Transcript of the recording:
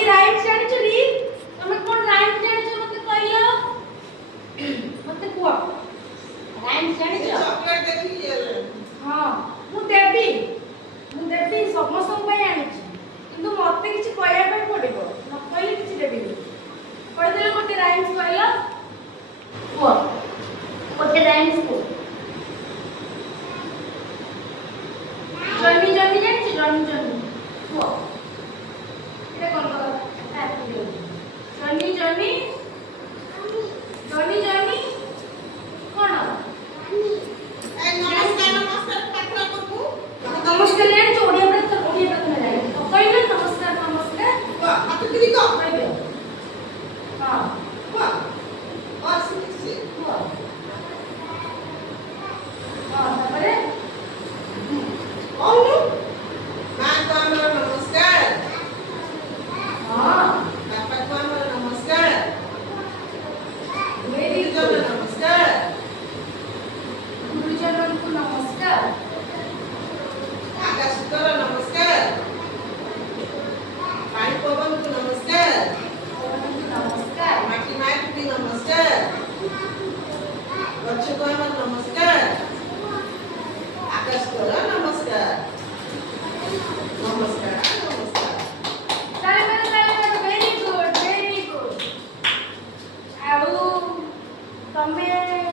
କି ରାଇମ୍ ଜାଣିଛୁ ରି ତମେ କୋন ରାଇମ୍ ଜାଣିଛୁ ମତେ କହିଲ ମତେ କୁହ ରାଇମ୍ ଜାଣିଛ ଚକଲେଟ ଦେଖି ହଁ ମୁଁ ଦେବି ସମସ୍ତଙ୍କ ପାଇଁ ଆଣିଛି